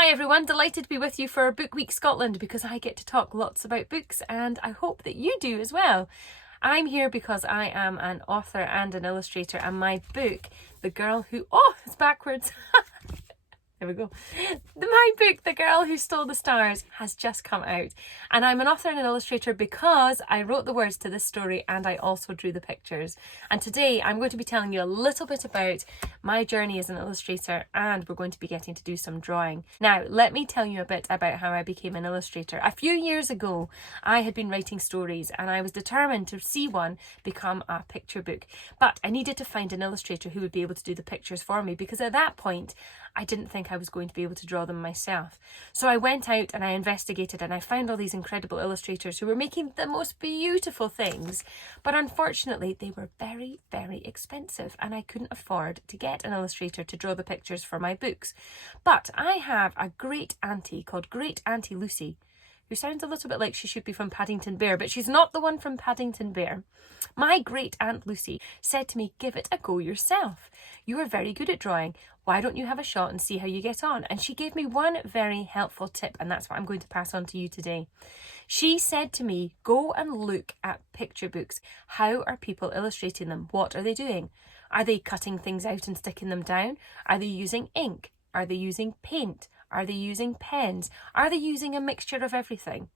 Hi everyone, delighted to be with you for Book Week Scotland because I get to talk lots about books and I hope that you do as well. I'm here because I am an author and an illustrator and my book, The Girl Who... Oh, it's backwards. There we go. My book, The Girl Who Stole the Stars, has just come out. And I'm an author and an illustrator because I wrote the words to this story and I also drew the pictures. And today I'm going to be telling you a little bit about my journey as an illustrator and we're going to be getting to do some drawing. Now, let me tell you a bit about how I became an illustrator. A few years ago, I had been writing stories and I was determined to see one become a picture book. But I needed to find an illustrator who would be able to do the pictures for me because at that point, I didn't think I was going to be able to draw them myself. So I went out and I investigated and I found all these incredible illustrators who were making the most beautiful things. But unfortunately, they were very, very expensive and I couldn't afford to get an illustrator to draw the pictures for my books. But I have a great auntie called Great Auntie Lucy, who sounds a little bit like she should be from Paddington Bear, but she's not the one from Paddington Bear. My great aunt Lucy said to me, give it a go yourself. You are very good at drawing. Why don't you have a shot and see how you get on? And she gave me one very helpful tip, and that's what I'm going to pass on to you today. She said to me, go and look at picture books. How are people illustrating them? What are they doing? Are they cutting things out and sticking them down? Are they using ink? Are they using paint? Are they using pens? Are they using a mixture of everything?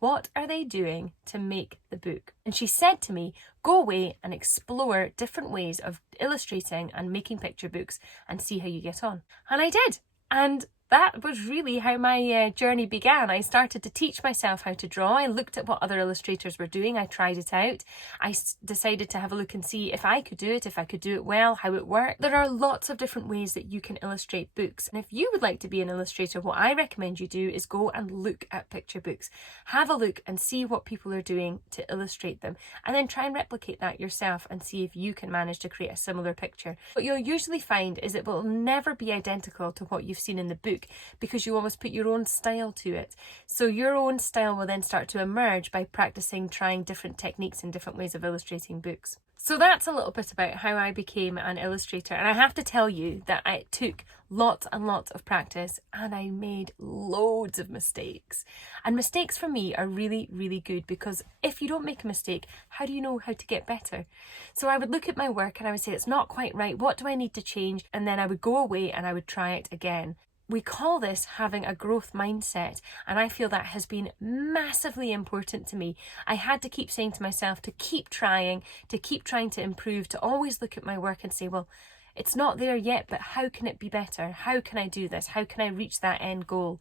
What are they doing to make the book? And she said to me, go away and explore different ways of illustrating and making picture books and see how you get on. And I did. And that was really how my journey began. I started to teach myself how to draw. I looked at what other illustrators were doing. I tried it out. I decided to have a look and see if I could do it, if I could do it well, how it worked. There are lots of different ways that you can illustrate books. And if you would like to be an illustrator, what I recommend you do is go and look at picture books. Have a look and see what people are doing to illustrate them. And then try and replicate that yourself and see if you can manage to create a similar picture. What you'll usually find is it will never be identical to what you've seen in the book, because you almost put your own style to it. So your own style will then start to emerge by practicing, trying different techniques and different ways of illustrating books. So that's a little bit about how I became an illustrator. And I have to tell you that it took lots and lots of practice and I made loads of mistakes. And mistakes for me are really, really good because if you don't make a mistake, how do you know how to get better? So I would look at my work and I would say, it's not quite right. What do I need to change? And then I would go away and I would try it again. We call this having a growth mindset, and I feel that has been massively important to me. I had to keep saying to myself to keep trying to improve, to always look at my work and say, well, it's not there yet, but how can it be better? How can I do this? How can I reach that end goal?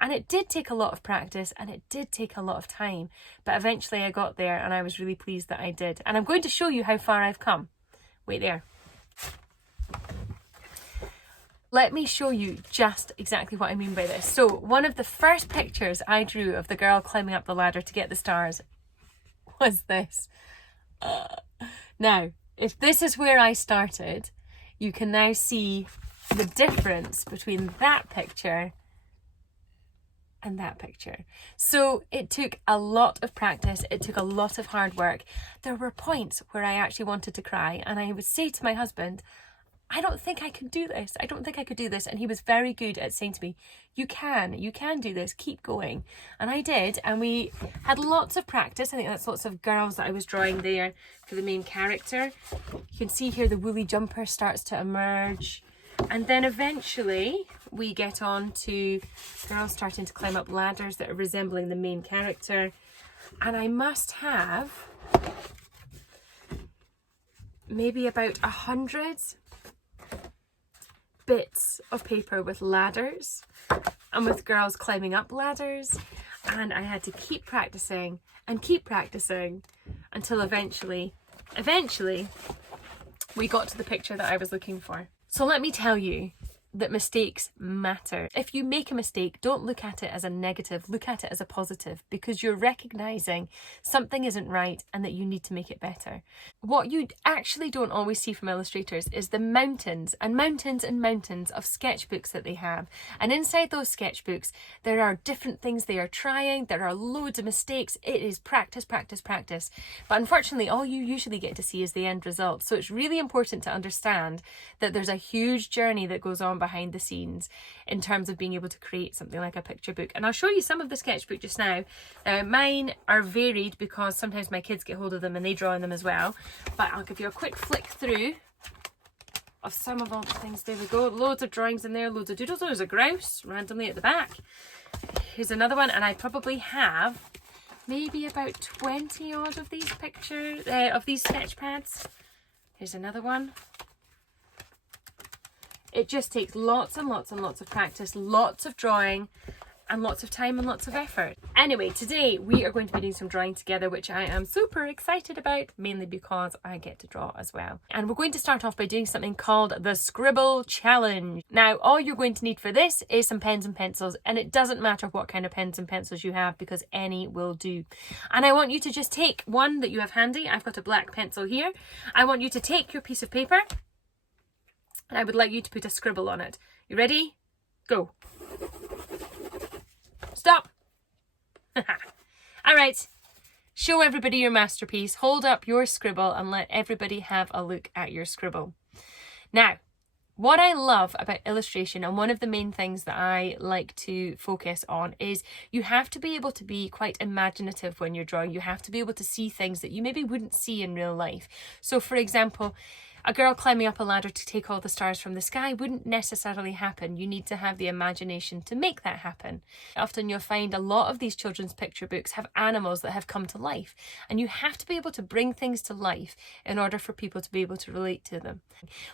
And it did take a lot of practice and it did take a lot of time, but eventually I got there and I was really pleased that I did. And I'm going to show you how far I've come. Wait there. Let me show you just exactly what I mean by this. So one of the first pictures I drew of the girl climbing up the ladder to get the stars was this. Now, if this is where I started, you can now see the difference between that picture and that picture. So it took a lot of practice. It took a lot of hard work. There were points where I actually wanted to cry and I would say to my husband, I don't think I can do this. I don't think I could do this. And he was very good at saying to me, you can do this, keep going. And I did. And we had lots of practice. I think that's lots of girls that I was drawing there for the main character. You can see here the woolly jumper starts to emerge. And then eventually we get on to girls starting to climb up ladders that are resembling the main character. And I must have maybe about 100 bits of paper with ladders and with girls climbing up ladders, and I had to keep practicing until eventually we got to the picture that I was looking for. So let me tell you that mistakes matter. If you make a mistake, don't look at it as a negative, look at it as a positive, because you're recognizing something isn't right and that you need to make it better. What you actually don't always see from illustrators is the mountains and mountains and mountains of sketchbooks that they have. And inside those sketchbooks, there are different things they are trying, there are loads of mistakes, it is practice, practice, practice. But unfortunately, all you usually get to see is the end result. So it's really important to understand that there's a huge journey that goes on from behind the scenes in terms of being able to create something like a picture book. And I'll show you some of the sketchbook just now. Mine are varied because sometimes my kids get hold of them and they draw in them as well. But I'll give you a quick flick through of some of all the things. There we go. Loads of drawings in there, loads of doodles. There's a grouse randomly at the back. Here's another one, and I probably have maybe about 20 odd of these pictures, of these sketch pads. Here's another one. It just takes lots and lots and lots of practice, lots of drawing, and lots of time and lots of effort. Anyway, today we are going to be doing some drawing together, which I am super excited about, mainly because I get to draw as well. And we're going to start off by doing something called the Scribble Challenge. Now, all you're going to need for this is some pens and pencils, and it doesn't matter what kind of pens and pencils you have because any will do. And I want you to just take one that you have handy. I've got a black pencil here. I want you to take your piece of paper, and I would like you to put a scribble on it. You ready? Go. Stop. All right. Show everybody your masterpiece. Hold up your scribble and let everybody have a look at your scribble. Now, what I love about illustration, and one of the main things that I like to focus on, is you have to be able to be quite imaginative when you're drawing. You have to be able to see things that you maybe wouldn't see in real life. So, for example, a girl climbing up a ladder to take all the stars from the sky wouldn't necessarily happen. You need to have the imagination to make that happen. Often you'll find a lot of these children's picture books have animals that have come to life, and you have to be able to bring things to life in order for people to be able to relate to them.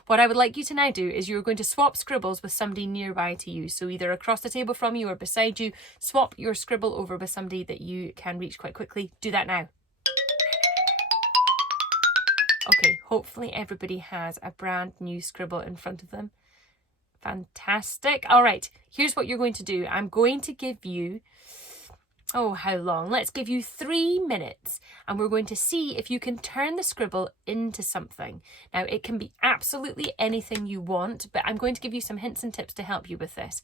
What I would like you to now do is you're going to swap scribbles with somebody nearby to you. So either across the table from you or beside you, swap your scribble over with somebody that you can reach quite quickly. Do that now. Okay, hopefully everybody has a brand new scribble in front of them. Fantastic. All right, here's what you're going to do. I'm going to give you, how long? Let's give you 3 minutes, and we're going to see if you can turn the scribble into something. Now, it can be absolutely anything you want, but I'm going to give you some hints and tips to help you with this.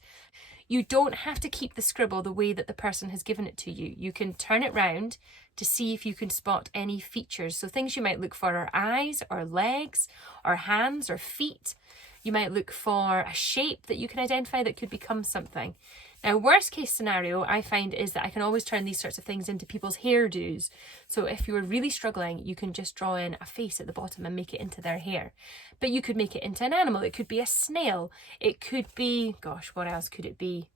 You don't have to keep the scribble the way that the person has given it to you. You can turn it round to see if you can spot any features. So things you might look for are eyes or legs or hands or feet. You might look for a shape that you can identify that could become something. Now, worst case scenario I find is that I can always turn these sorts of things into people's hairdos. So if you're really struggling, you can just draw in a face at the bottom and make it into their hair. But you could make it into an animal. It could be a snail. It could be, what else could it be?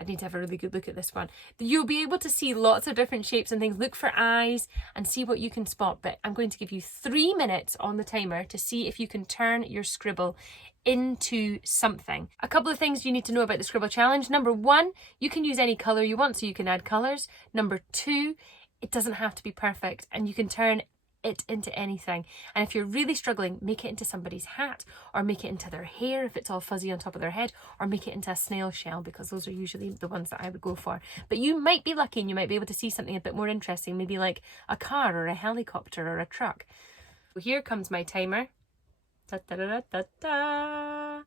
I need to have a really good look at this one. You'll be able to see lots of different shapes and things. Look for eyes and see what you can spot. But I'm going to give you 3 minutes on the timer to see if you can turn your scribble into something. A couple of things you need to know about the Scribble Challenge. Number 1, you can use any colour you want, so you can add colours. Number 2, it doesn't have to be perfect, and you can turn it into anything. And if you're really struggling, make it into somebody's hat, or make it into their hair if it's all fuzzy on top of their head, or make it into a snail shell, because those are usually the ones that I would go for. But you might be lucky and you might be able to see something a bit more interesting, maybe like a car or a helicopter or a truck. So here comes my timer. Da, da, da, da, da, da.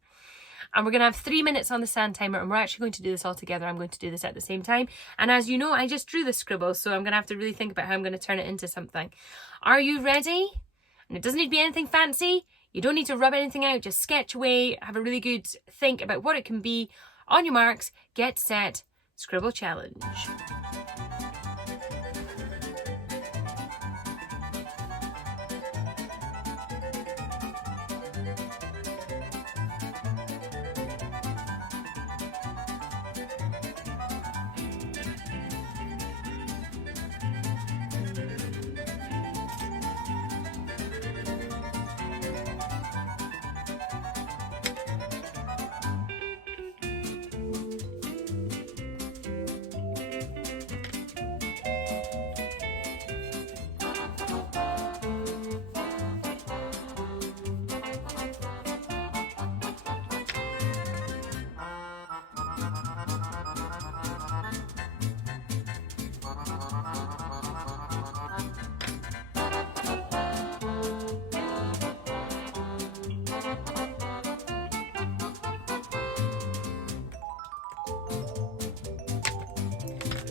And we're going to have 3 minutes on the sand timer, and we're actually going to do this all together. I'm going to do this at the same time. And as you know, I just drew the scribble, so I'm going to have to really think about how I'm going to turn it into something. Are you ready? And it doesn't need to be anything fancy. You don't need to rub anything out. Just sketch away. Have a really good think about what it can be. On your marks, get set, Scribble Challenge.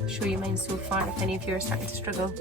Show you mine so far if any of you are starting to struggle.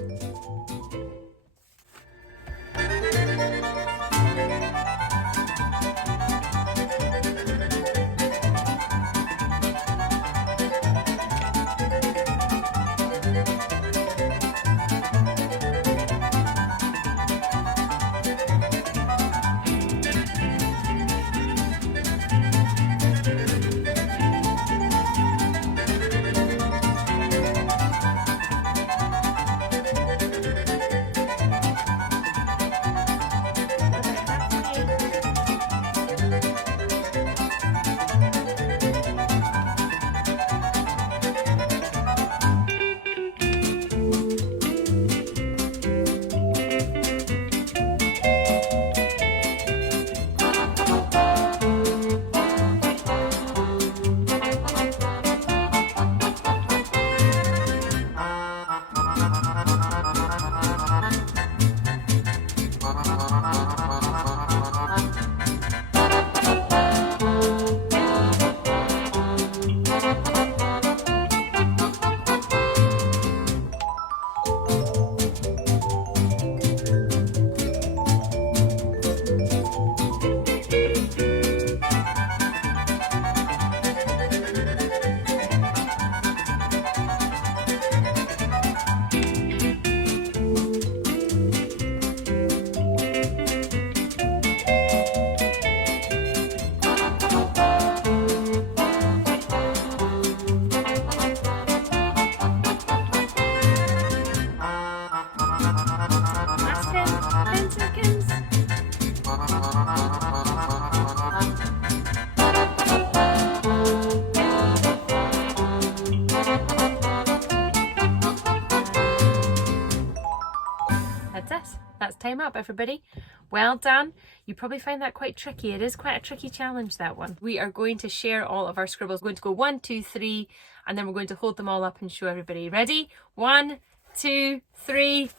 That's time up, everybody. Well done. You probably find that quite tricky. It is quite a tricky challenge, that one. We are going to share all of our scribbles. We're going to go 1, 2, 3, and then we're going to hold them all up and show everybody. Ready? 1, 2, 3.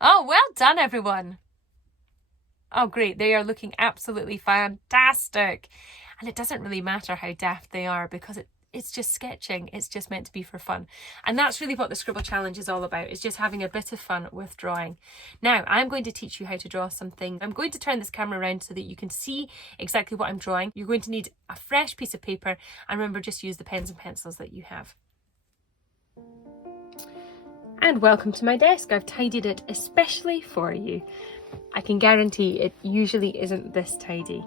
Oh, well done, everyone. Oh, great. They are looking absolutely fantastic. And it doesn't really matter how daft they are because it's just sketching. It's just meant to be for fun. And that's really what the Scribble Challenge is all about, is just having a bit of fun with drawing. Now, I'm going to teach you how to draw something. I'm going to turn this camera around so that you can see exactly what I'm drawing. You're going to need a fresh piece of paper, and remember, just use the pens and pencils that you have. And welcome to my desk. I've tidied it especially for you. I can guarantee it usually isn't this tidy.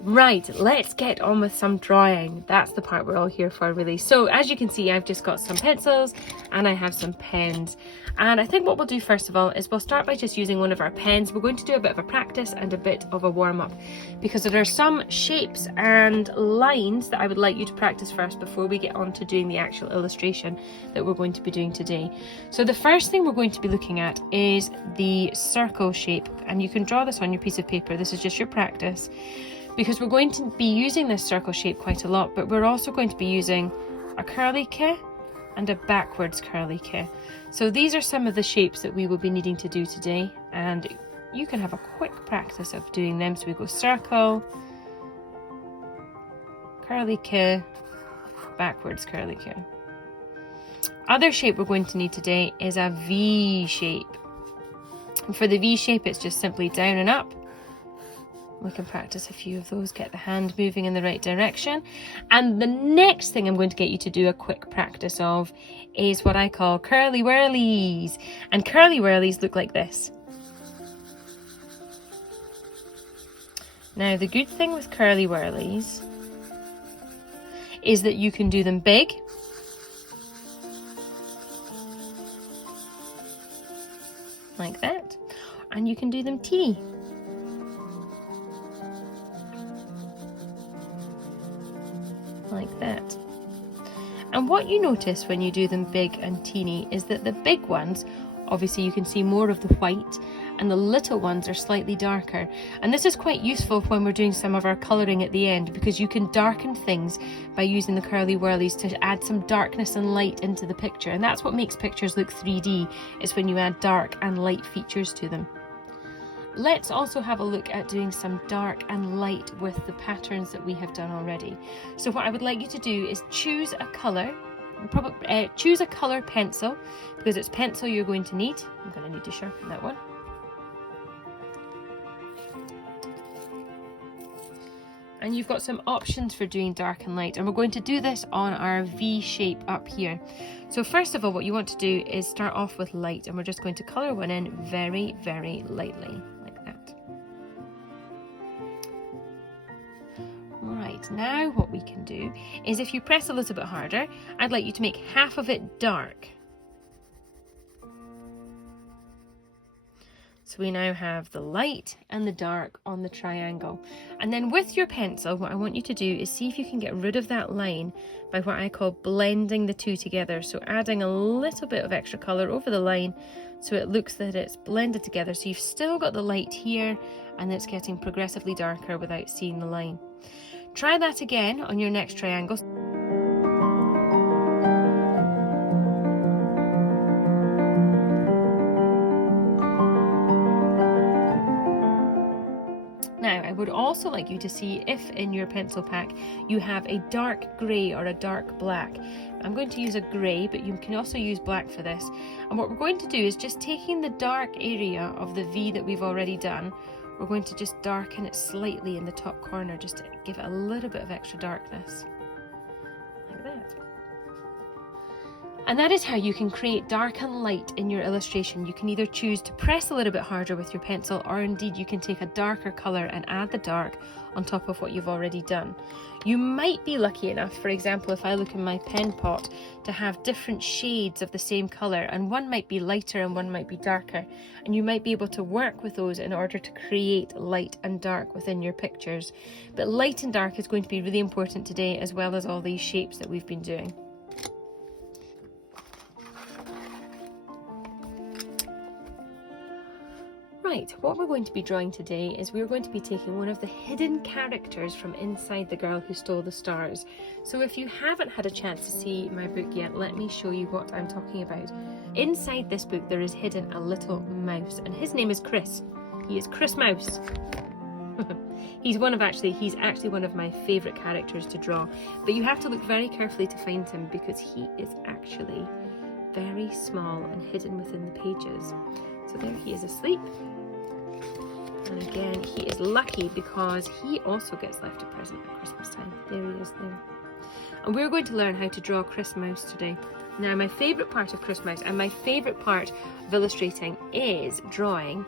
Right, let's get on with some drawing. That's the part we're all here for, really. So as you can see, I've just got some pencils and I have some pens. And I think what we'll do first of all is we'll start by just using one of our pens. We're going to do a bit of a practice and a bit of a warm-up because there are some shapes and lines that I would like you to practice first before we get on to doing the actual illustration that we're going to be doing today. So the first thing we're going to be looking at is the circle shape, and you can draw this on your piece of paper. This is just your practice, because we're going to be using this circle shape quite a lot, but we're also going to be using a curly K and a backwards curly K. So these are some of the shapes that we will be needing to do today, and you can have a quick practice of doing them. So we go circle, curly K, backwards curly K. Other shape we're going to need today is a V shape. And for the V shape, it's just simply down and up. We can practice a few of those, get the hand moving in the right direction. And the next thing I'm going to get you to do a quick practice of is what I call curly whirlies. And curly whirlies look like this. Now, the good thing with curly whirlies is that you can do them big, like that, and you can do them teeny, like that. And what you notice when you do them big and teeny is that the big ones, obviously you can see more of the white, and the little ones are slightly darker. And this is quite useful when we're doing some of our colouring at the end, because you can darken things by using the curly whirlies to add some darkness and light into the picture. And that's what makes pictures look 3D, is when you add dark and light features to them. Let's also have a look at doing some dark and light with the patterns that we have done already. So what I would like you to do is choose a colour. Choose a colour pencil, because it's pencil you're going to need. I'm going to need to sharpen that one. And you've got some options for doing dark and light, and we're going to do this on our V shape up here. So first of all, what you want to do is start off with light, and we're just going to colour one in very, very lightly, like that. Right, now what we can do is, if you press a little bit harder, I'd like you to make half of it dark. So we now have the light and the dark on the triangle. And then with your pencil, what I want you to do is see if you can get rid of that line by what I call blending the two together. So adding a little bit of extra colour over the line so it looks that it's blended together. So you've still got the light here, and it's getting progressively darker without seeing the line. Try that again on your next triangle. Now, I would also like you to see if in your pencil pack you have a dark grey or a dark black. I'm going to use a grey, but you can also use black for this. And what we're going to do is just taking the dark area of the V that we've already done, we're going to just darken it slightly in the top corner, just to give it a little bit of extra darkness, like that. And that is how you can create dark and light in your illustration. You can either choose to press a little bit harder with your pencil, or indeed you can take a darker colour and add the dark on top of what you've already done. You might be lucky enough, for example, if I look in my pen pot, to have different shades of the same colour, and one might be lighter and one might be darker, and you might be able to work with those in order to create light and dark within your pictures. But light and dark is going to be really important today, as well as all these shapes that we've been doing. Right, what we're going to be drawing today is we're going to be taking one of the hidden characters from inside The Girl Who Stole the Stars. So if you haven't had a chance to see my book yet, let me show you what I'm talking about. Inside this book there is hidden a little mouse, and his name is Chris. He is Chris Mouse. He's actually one of my favourite characters to draw, but you have to look very carefully to find him because he is actually very small and hidden within the pages. So there he is asleep, and again he is lucky because he also gets left a present at Christmas time. There he is there. And we're going to learn how to draw Chris Mouse today. Now my favourite part of Chris Mouse and my favourite part of illustrating is drawing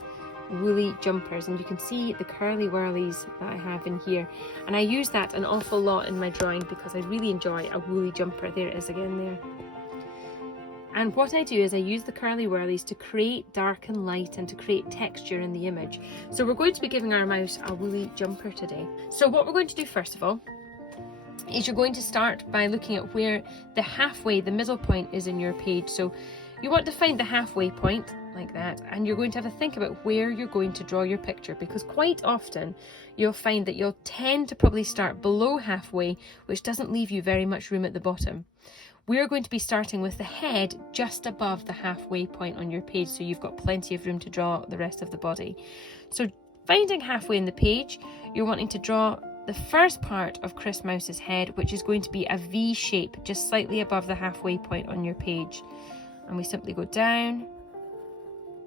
woolly jumpers, and you can see the curly whirlies that I have in here, and I use that an awful lot in my drawing because I really enjoy a woolly jumper. There it is again there. And what I do is I use the curly whirlies to create dark and light and to create texture in the image. So we're going to be giving our mouse a woolly jumper today. So what we're going to do first of all is you're going to start by looking at where the middle point is in your page. So you want to find the halfway point like that, and you're going to have to think about where you're going to draw your picture, because quite often you'll find that you'll tend to probably start below halfway, which doesn't leave you very much room at the bottom. We're going to be starting with the head just above the halfway point on your page, so you've got plenty of room to draw the rest of the body. So finding halfway in the page, you're wanting to draw the first part of Chris Mouse's head, which is going to be a V shape just slightly above the halfway point on your page. And we simply go down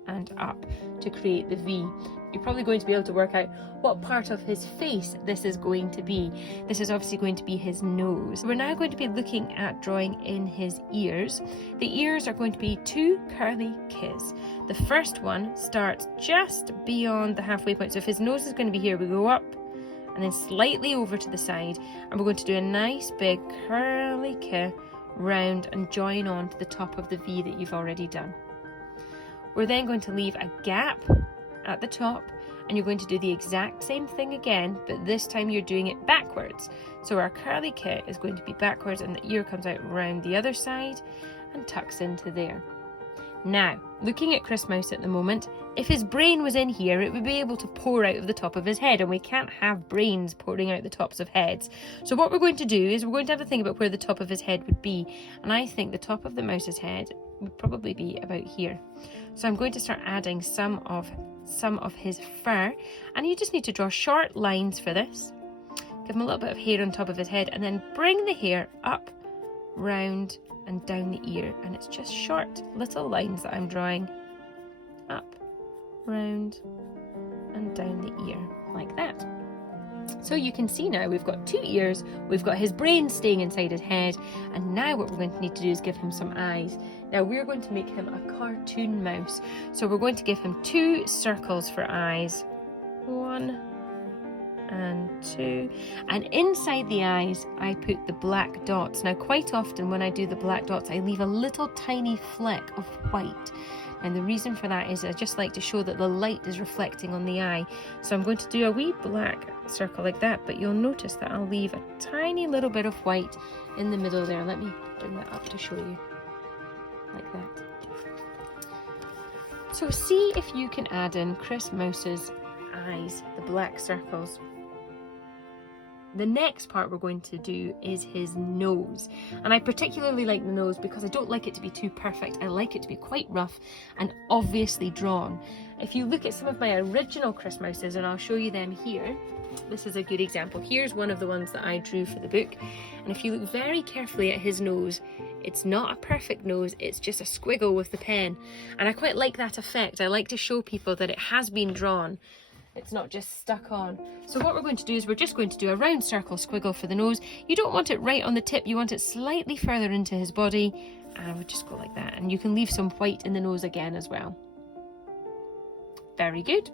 and up to create the V. You're probably going to be able to work out what part of his face this is going to be. This is obviously going to be his nose. We're now going to be looking at drawing in his ears. The ears are going to be two curly Ks. The first one starts just beyond the halfway point. So if his nose is going to be here, we go up and then slightly over to the side, and we're going to do a nice big curly K round and join on to the top of the V that you've already done. We're then going to leave a gap at the top, and you're going to do the exact same thing again, but this time you're doing it backwards. So our curly K is going to be backwards, and the ear comes out round the other side and tucks into there. Now, looking at Chris Mouse at the moment, if his brain was in here, it would be able to pour out of the top of his head, and we can't have brains pouring out the tops of heads. So what we're going to do is we're going to have a think about where the top of his head would be, and I think the top of the mouse's head would probably be about here. So I'm going to start adding some of his fur, and you just need to draw short lines for this. Give him a little bit of hair on top of his head, and then bring the hair up, round and down the ear, and it's just short little lines that I'm drawing up, round and down the ear like that. So you can see now we've got two ears, we've got his brain staying inside his head, and now what we're going to need to do is give him some eyes. Now we're going to make him a cartoon mouse, so we're going to give him two circles for eyes, 1 and 2, and inside the eyes I put the black dots. Now quite often when I do the black dots I leave a little tiny fleck of white, and the reason for that is I just like to show that the light is reflecting on the eye. So I'm going to do a wee black circle like that, but you'll notice that I'll leave a tiny little bit of white in the middle there. Let me bring that up to show you, like that. So see if you can add in Chris Mouse's eyes, the black circles. The next part we're going to do is his nose, and I particularly like the nose because I don't like it to be too perfect. I like it to be quite rough and obviously drawn. If you look at some of my original Chris Mouses, and I'll show you them here, this is a good example. Here's one of the ones that I drew for the book, and if you look very carefully at his nose, it's not a perfect nose, it's just a squiggle with the pen, and I quite like that effect. I like to show people that it has been drawn. It's not just stuck on. So what we're going to do is we're just going to do a round circle squiggle for the nose. You don't want it right on the tip, you want it slightly further into his body, and we'll just go like that, and you can leave some white in the nose again as well. Very good.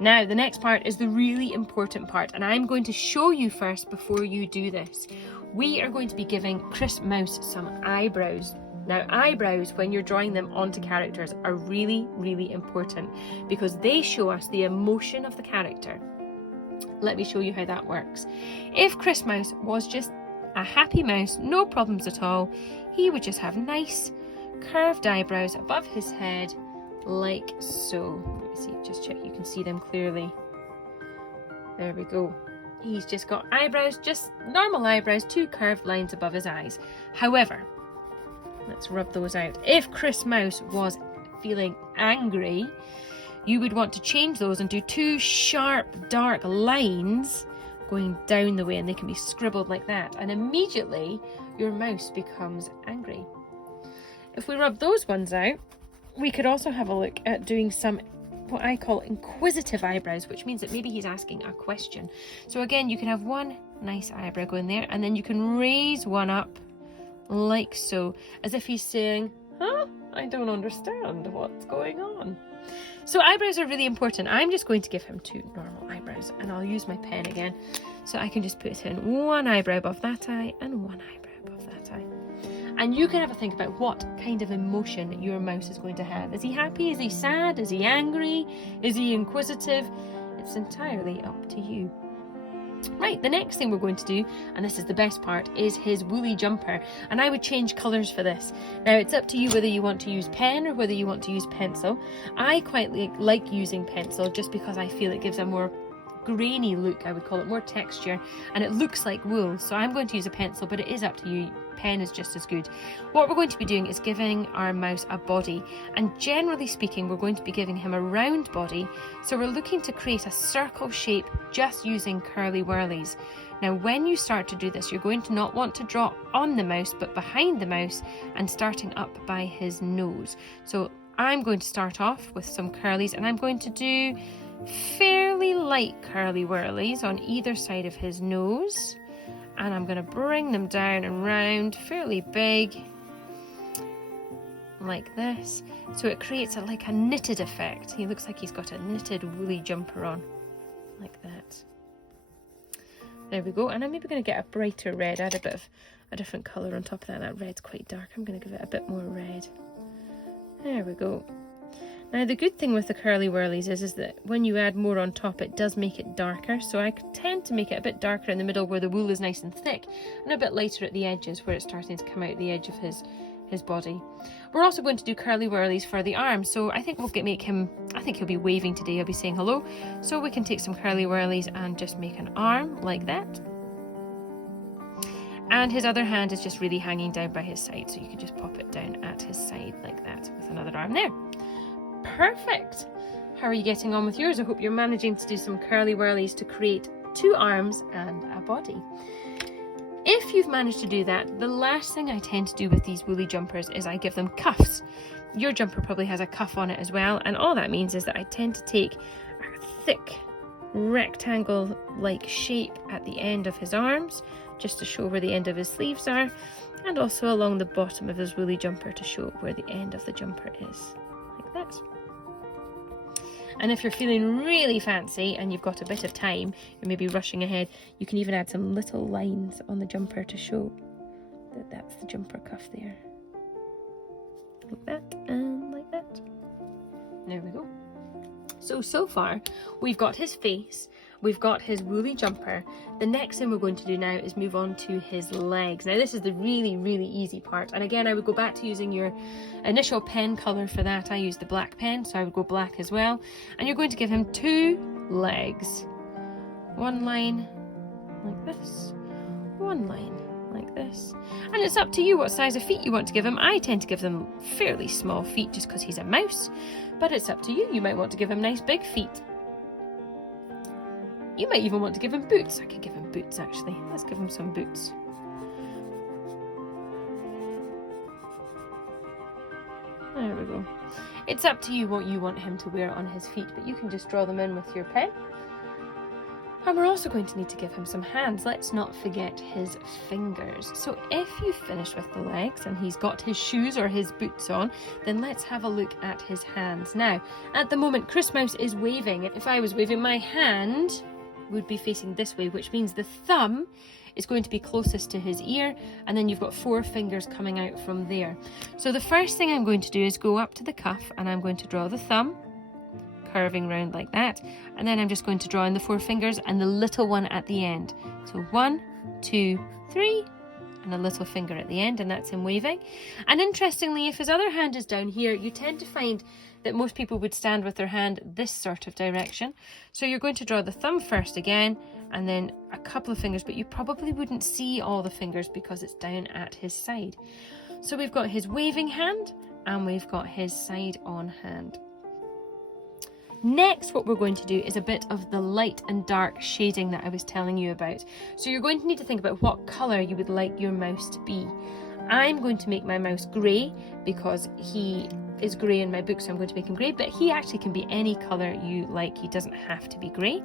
Now the next part is the really important part, and I'm going to show you first before you do this. We are going to be giving Chris Mouse some eyebrows. Now eyebrows, when you're drawing them onto characters, are really, really important because they show us the emotion of the character. Let me show you how that works. If Chris Mouse was just a happy mouse, no problems at all, he would just have nice curved eyebrows above his head like so. Let me see, just check you can see them clearly. There we go. He's just got eyebrows, just normal eyebrows, 2 curved lines above his eyes. However, let's rub those out. If Chris Mouse was feeling angry, you would want to change those and do 2 sharp, dark lines going down the way, and they can be scribbled like that. And immediately, your mouse becomes angry. If we rub those ones out, we could also have a look at doing some what I call inquisitive eyebrows, which means that maybe he's asking a question. So again, you can have one nice eyebrow going there, and then you can raise one up like so, as if he's saying, huh? I don't understand what's going on. So eyebrows are really important. I'm just going to give him 2 normal eyebrows, and I'll use my pen again. So I can just put in 1 eyebrow above that eye and 1 eyebrow above that eye. And you can have a think about what kind of emotion your mouse is going to have. Is he happy? Is he sad? Is he angry? Is he inquisitive? It's entirely up to you. Right, the next thing we're going to do, and this is the best part, is his woolly jumper. And I would change colours for this. Now, it's up to you whether you want to use pen or whether you want to use pencil. I quite like using pencil just because I feel it gives a more grainy look, I would call it, more texture, and it looks like wool. So I'm going to use a pencil, but it is up to you. Pen is just as good. What we're going to be doing is giving our mouse a body, and generally speaking we're going to be giving him a round body, so we're looking to create a circle shape just using curly whirlies. Now when you start to do this, you're going to not want to draw on the mouse but behind the mouse and starting up by his nose. So I'm going to start off with some curlies, and I'm going to do fairly light curly whirlies on either side of his nose, and I'm going to bring them down and round fairly big like this, so it creates like a knitted effect. He looks like he's got a knitted woolly jumper on like that. There we go. And I'm maybe going to get a brighter red, add a bit of a different colour on top of that. That red's quite dark. I'm going to give it a bit more red. There we go. Now the good thing with the curly whirlies is that when you add more on top, it does make it darker. So I tend to make it a bit darker in the middle where the wool is nice and thick, and a bit lighter at the edges where it's starting to come out the edge of his body. We're also going to do curly whirlies for the arms. So I think I think he'll be waving today. He'll be saying hello. So we can take some curly whirlies and just make an arm like that. And his other hand is just really hanging down by his side. So you can just pop it down at his side like that with another arm there. Perfect! How are you getting on with yours? I hope you're managing to do some curly whirlies to create 2 arms and a body. If you've managed to do that, the last thing I tend to do with these woolly jumpers is I give them cuffs. Your jumper probably has a cuff on it as well, and all that means is that I tend to take a thick rectangle-like shape at the end of his arms, just to show where the end of his sleeves are, and also along the bottom of his woolly jumper to show where the end of the jumper is, like that. And if you're feeling really fancy and you've got a bit of time, you're maybe rushing ahead, you can even add some little lines on the jumper to show that that's the jumper cuff there. Like that and like that. There we go. So far, we've got his face, we've got his woolly jumper. The next thing we're going to do now is move on to his legs. Now this is the really, really easy part. And again, I would go back to using your initial pen colour for that. I used the black pen, so I would go black as well. And you're going to give him 2 legs. 1 line like this, 1 line like this. And it's up to you what size of feet you want to give him. I tend to give them fairly small feet just because he's a mouse. But it's up to you. You might want to give him nice big feet. You might even want to give him boots. I could give him boots actually. Let's give him some boots. There we go. It's up to you what you want him to wear on his feet, but you can just draw them in with your pen. And we're also going to need to give him some hands. Let's not forget his fingers. So if you've finished with the legs and he's got his shoes or his boots on, then let's have a look at his hands. Now, at the moment, Chris Mouse is waving. If I was waving, my hand would be facing this way, which means the thumb is going to be closest to his ear, and then you've got 4 fingers coming out from there. So the first thing I'm going to do is go up to the cuff, and I'm going to draw the thumb, curving round like that, and then I'm just going to draw in the 4 fingers and the little one at the end. So 1, 2, 3, and a little finger at the end, and that's him waving. And interestingly, if his other hand is down here, you tend to find that most people would stand with their hand this sort of direction. So you're going to draw the thumb first again, and then a couple of fingers, but you probably wouldn't see all the fingers because it's down at his side. So we've got his waving hand, and we've got his side on hand. Next, what we're going to do is a bit of the light and dark shading that I was telling you about. So you're going to need to think about what colour you would like your mouse to be. I'm going to make my mouse grey because he is grey in my book, so I'm going to make him grey, but he actually can be any colour you like. He doesn't have to be grey.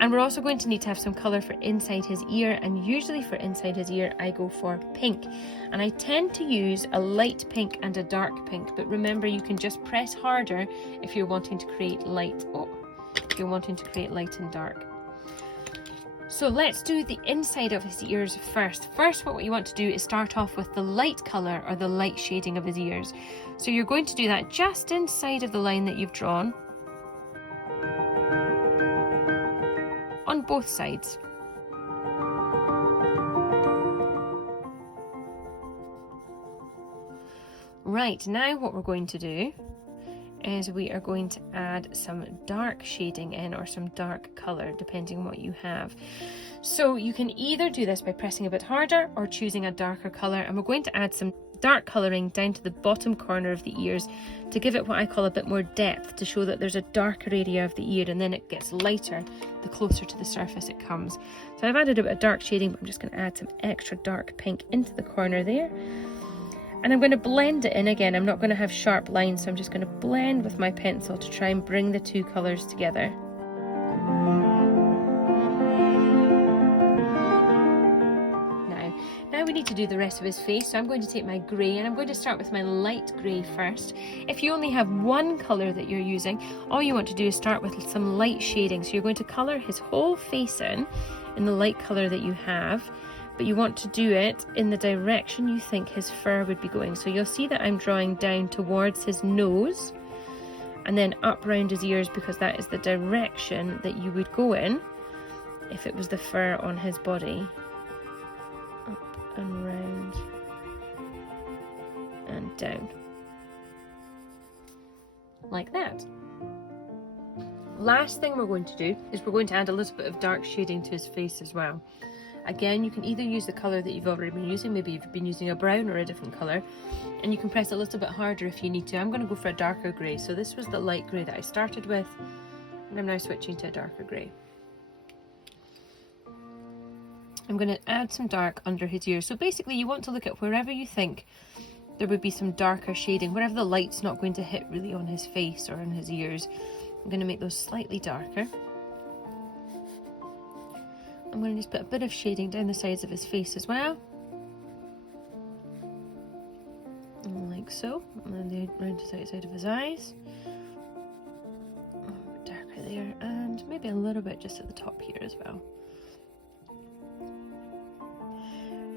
And we're also going to need to have some colour for inside his ear, and usually for inside his ear I go for pink. And I tend to use a light pink and a dark pink, but remember you can just press harder if you're wanting to create light. If you're wanting to create light and dark. So let's do the inside of his ears first. First, what you want to do is start off with the light colour or the light shading of his ears. So you're going to do that just inside of the line that you've drawn, on both sides. Right, now what we're going to do is we are going to add some dark shading in, or some dark colour, depending on what you have. So you can either do this by pressing a bit harder or choosing a darker colour, and we're going to add some dark colouring down to the bottom corner of the ears to give it what I call a bit more depth, to show that there's a darker area of the ear, and then it gets lighter the closer to the surface it comes. So I've added a bit of dark shading, but I'm just going to add some extra dark pink into the corner there. And I'm going to blend it in again. I'm not going to have sharp lines, so I'm just going to blend with my pencil to try and bring the two colours together. Now we need to do the rest of his face, so I'm going to take my grey, and I'm going to start with my light grey first. If you only have one colour that you're using, all you want to do is start with some light shading. So you're going to colour his whole face in the light colour that you have, but you want to do it in the direction you think his fur would be going. So you'll see that I'm drawing down towards his nose and then up round his ears, because that is the direction that you would go in if it was the fur on his body. Up and round and down, like that. Last thing we're going to do is we're going to add a little bit of dark shading to his face as well. Again, you can either use the colour that you've already been using, maybe you've been using a brown or a different colour, and you can press a little bit harder if you need to. I'm going to go for a darker grey, so this was the light grey that I started with, and I'm now switching to a darker grey. I'm going to add some dark under his ears. So basically you want to look at wherever you think there would be some darker shading, wherever the light's not going to hit really on his face or on his ears. I'm going to make those slightly darker. I'm going to just put a bit of shading down the sides of his face as well, like so, and then round the outside of his eyes, a bit darker there, and maybe a little bit just at the top here as well.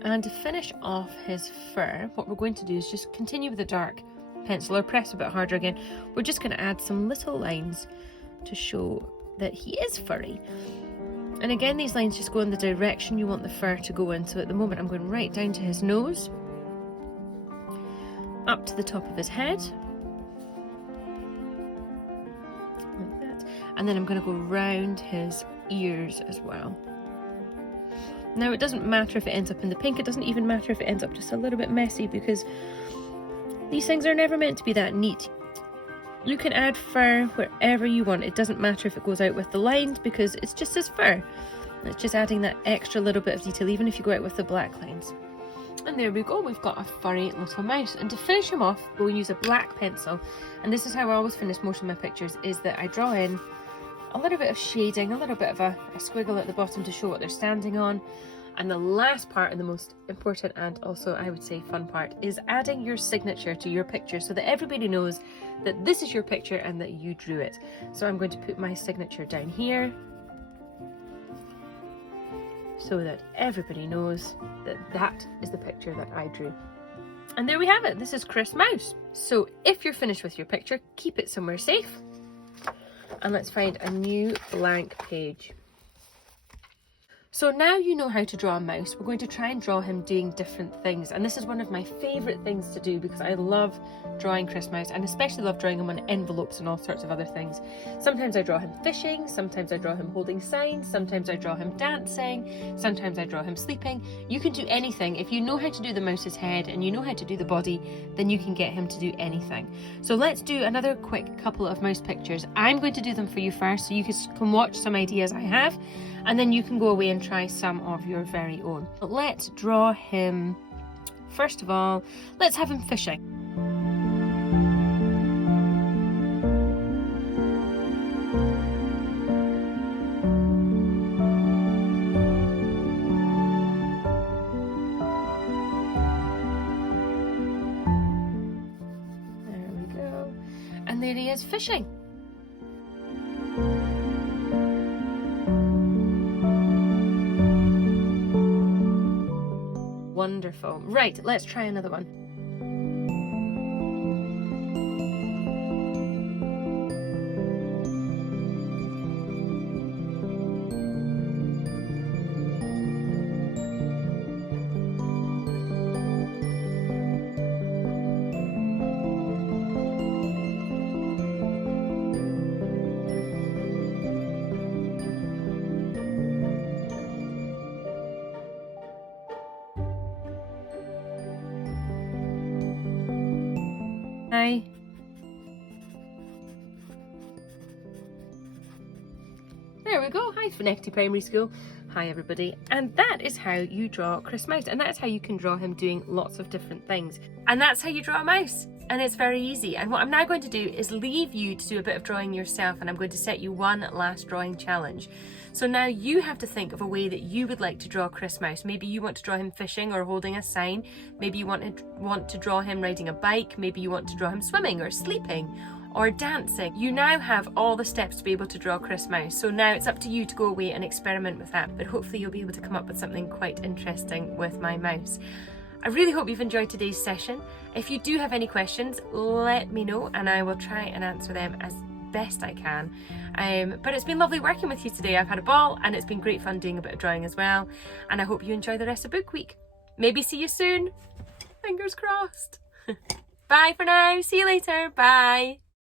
And to finish off his fur, what we're going to do is just continue with the dark pencil, or press a bit harder again. We're just going to add some little lines to show that he is furry. And again, these lines just go in the direction you want the fur to go in. So at the moment I'm going right down to his nose, up to the top of his head, like that. And then I'm going to go round his ears as well. Now it doesn't matter if it ends up in the pink, it doesn't even matter if it ends up just a little bit messy, because these things are never meant to be that neat. You can add fur wherever you want. It doesn't matter if it goes out with the lines, because it's just his fur. It's just adding that extra little bit of detail, even if you go out with the black lines. And there we go, we've got a furry little mouse. And to finish him off, we'll use a black pencil. And this is how I always finish most of my pictures, is that I draw in a little bit of shading, a little bit of a squiggle at the bottom to show what they're standing on. And the last part, and the most important and also I would say fun part, is adding your signature to your picture so that everybody knows that this is your picture and that you drew it. So I'm going to put my signature down here so that everybody knows that that is the picture that I drew. And there we have it. This is Chris Mouse. So if you're finished with your picture, keep it somewhere safe. And let's find a new blank page. So now you know how to draw a mouse. We're going to try and draw him doing different things. And this is one of my favourite things to do because I love drawing Chris Mouse, and especially love drawing him on envelopes and all sorts of other things. Sometimes I draw him fishing, sometimes I draw him holding signs, sometimes I draw him dancing, sometimes I draw him sleeping. You can do anything. If you know how to do the mouse's head and you know how to do the body, then you can get him to do anything. So let's do another quick couple of mouse pictures. I'm going to do them for you first so you can watch some ideas I have, and then you can go away and try some of your very own. But let's draw him, first of all, let's have him fishing. There we go. And there he is fishing. Wonderful. Right, let's try another one. Hi. There we go. Hi, Finecty Primary School. Hi, everybody. And that is how you draw Chris Mouse. And that's how you can draw him doing lots of different things. And that's how you draw a mouse. And it's very easy. And what I'm now going to do is leave you to do a bit of drawing yourself, and I'm going to set you one last drawing challenge. So now you have to think of a way that you would like to draw Chris Mouse. Maybe you want to draw him fishing or holding a sign. Maybe you want to draw him riding a bike. Maybe you want to draw him swimming or sleeping or dancing. You now have all the steps to be able to draw Chris Mouse. So now it's up to you to go away and experiment with that. But hopefully you'll be able to come up with something quite interesting with my mouse. I really hope you've enjoyed today's session. If you do have any questions, let me know and I will try and answer them as best I can. But it's been lovely working with you today. I've had a ball and it's been great fun doing a bit of drawing as well. And I hope you enjoy the rest of Book Week. Maybe see you soon. Fingers crossed. Bye for now. See you later. Bye.